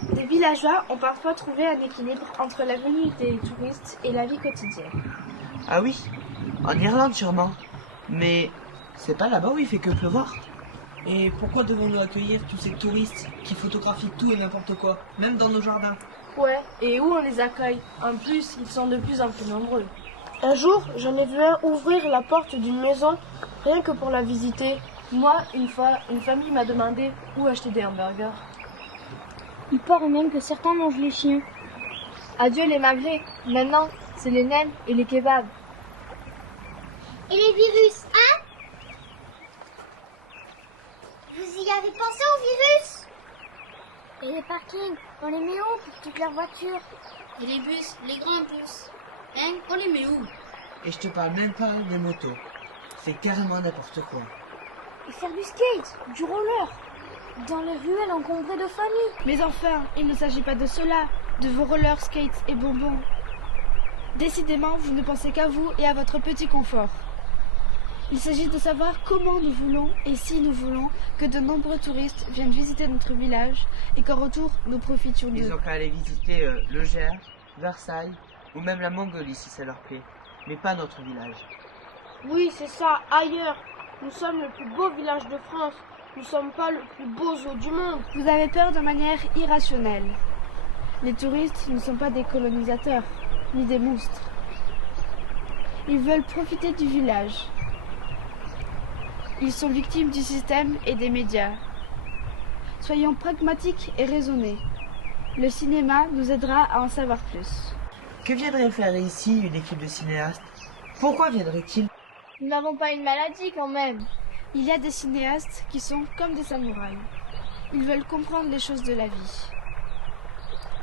Les villageois ont parfois trouvé un équilibre entre la venue des touristes et la vie quotidienne. Ah oui, en Irlande sûrement. Mais c'est pas là-bas où il fait que pleuvoir. Et pourquoi devons-nous accueillir tous ces touristes qui photographient tout et n'importe quoi, même dans nos jardins? Ouais, et où on les accueille? En plus, ils sont de plus en plus nombreux. Un jour, j'en ai vu un ouvrir la porte d'une maison rien que pour la visiter. Moi, une fois, une famille m'a demandé où acheter des hamburgers. Il paraît même que certains mangent les chiens. Adieu les magrets. Maintenant, c'est les nems et les kebabs. Et les virus, hein? Vous y avez pensé aux virus? Et les parkings, on les met où pour toutes leurs voitures? Et les bus, les grands bus, hein? On les met où? Et je te parle même pas des motos. C'est carrément n'importe quoi. Et faire du skate, du roller, dans les ruelles encombrées de familles. Mais enfin, il ne s'agit pas de cela, de vos rollers, skates et bonbons. Décidément, vous ne pensez qu'à vous et à votre petit confort. Il s'agit de savoir comment nous voulons et si nous voulons que de nombreux touristes viennent visiter notre village et qu'en retour, nous profitions d'eux. Ils ont qu'à aller visiter le Gers, Versailles ou même la Mongolie si ça leur plaît. Mais pas notre village. Oui, c'est ça, ailleurs. Nous sommes le plus beau village de France. Nous ne sommes pas le plus beau zoo du monde. Vous avez peur de manière irrationnelle. Les touristes ne sont pas des colonisateurs, ni des monstres. Ils veulent profiter du village. Ils sont victimes du système et des médias. Soyons pragmatiques et raisonnés. Le cinéma nous aidera à en savoir plus. Que viendrait faire ici une équipe de cinéastes? Pourquoi viendraient-ils? Nous n'avons pas une maladie quand même. Il y a des cinéastes qui sont comme des samouraïs. Ils veulent comprendre les choses de la vie.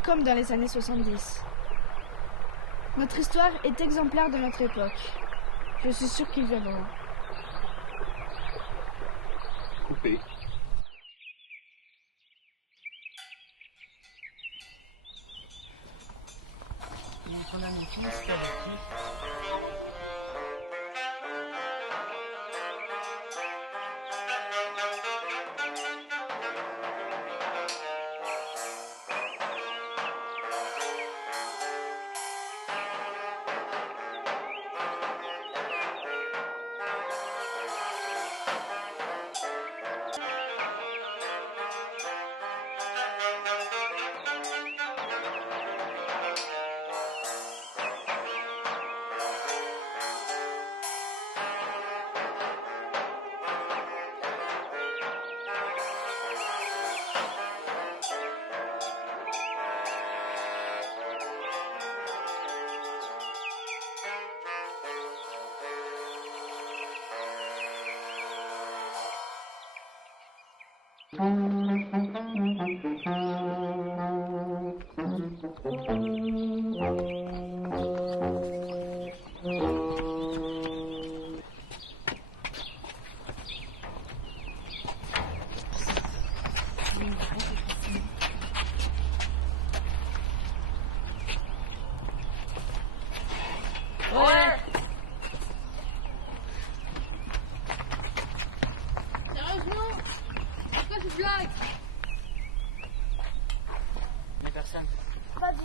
Comme dans les années 70. Notre histoire est exemplaire de notre époque. Je suis sûre qu'ils viendront. Coupé.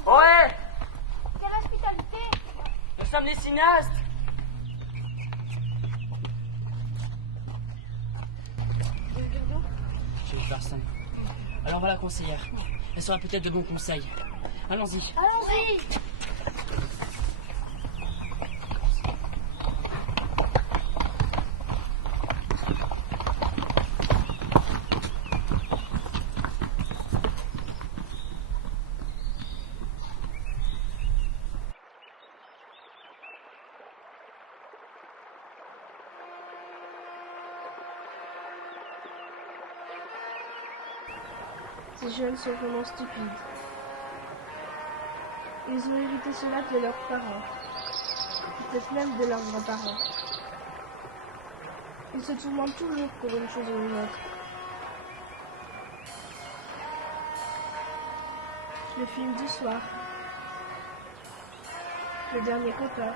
Ouais! Quelle hospitalité! Nous sommes des cinéastes! J'ai vu personne. Alors voilà, conseillère. Elle sera peut-être de bons conseils. Allons-y. Allons-y. Ces jeunes sont vraiment stupides. Ils ont hérité cela de leurs parents, peut-être même de leurs grands-parents. Ils se tourmentent toujours pour une chose ou une autre. Le film du soir, le dernier copain,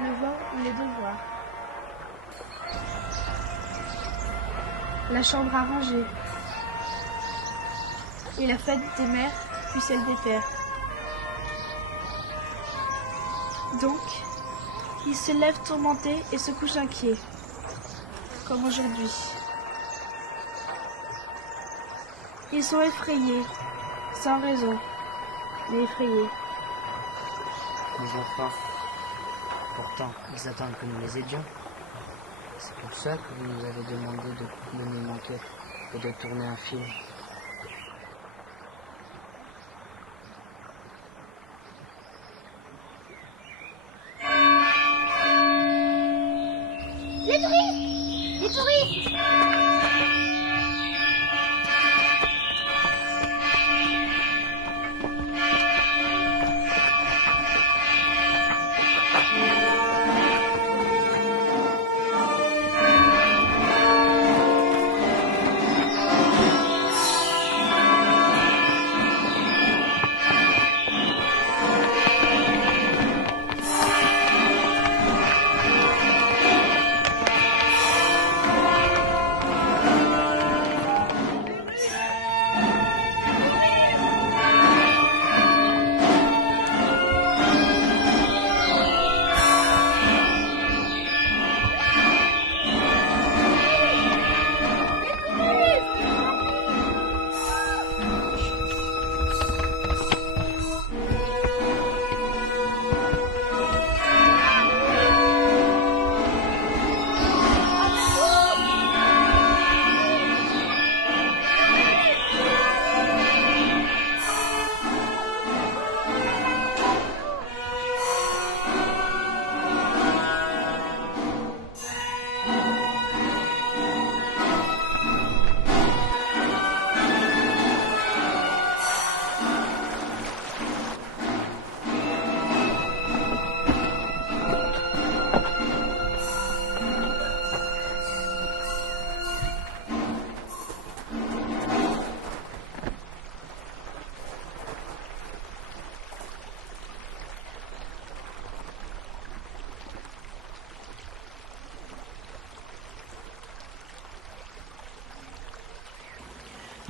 le vent ou les devoirs, la chambre à ranger, et la fête des mères, puis celle des pères. Donc, ils se lèvent tourmentés et se couchent inquiets, comme aujourd'hui. Ils sont effrayés, sans raison, mais effrayés. Mes enfants, pourtant, ils attendent que nous les aidions. C'est pour ça que vous nous avez demandé de mener une enquête et de tourner un film. Les touristes! Les touristes!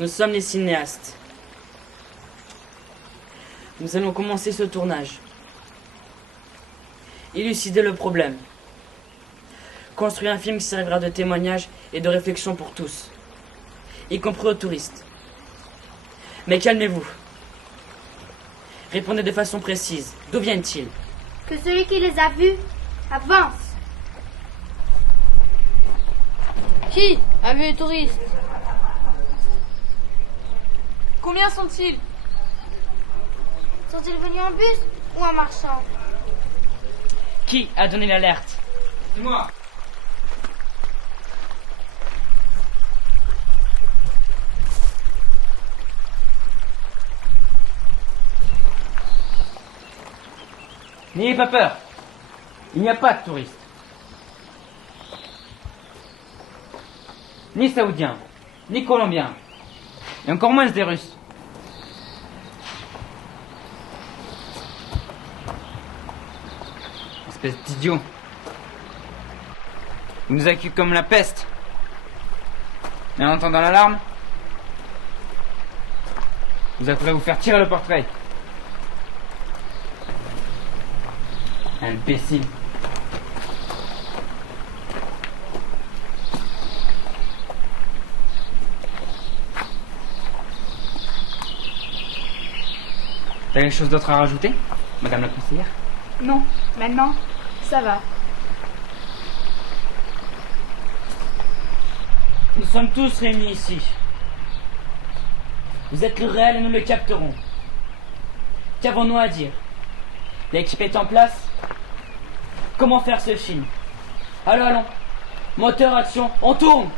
Nous sommes les cinéastes. Nous allons commencer ce tournage. Élucider le problème. Construire un film qui servira de témoignage et de réflexion pour tous, y compris aux touristes. Mais calmez-vous. Répondez de façon précise. D'où viennent-ils? Que celui qui les a vus avance. Qui a vu les touristes? Combien sont-ils? Sont-ils venus en bus ou en marchant? Qui a donné l'alerte? C'est moi. N'ayez pas peur. Il n'y a pas de touristes. Ni saoudiens, ni colombiens, et encore moins des Russes. Espèce d'idiot. Vous nous accueillez comme la peste. Et en entendant l'alarme, vous allez vous faire tirer le portrait. Imbécile. T'as quelque chose d'autre à rajouter, madame la conseillère? Non, maintenant, ça va. Nous sommes tous réunis ici. Vous êtes le réel et nous le capterons. Qu'avons-nous à dire? L'équipe est en place. Comment faire ce film? Allons, allons. Moteur, action, on tourne!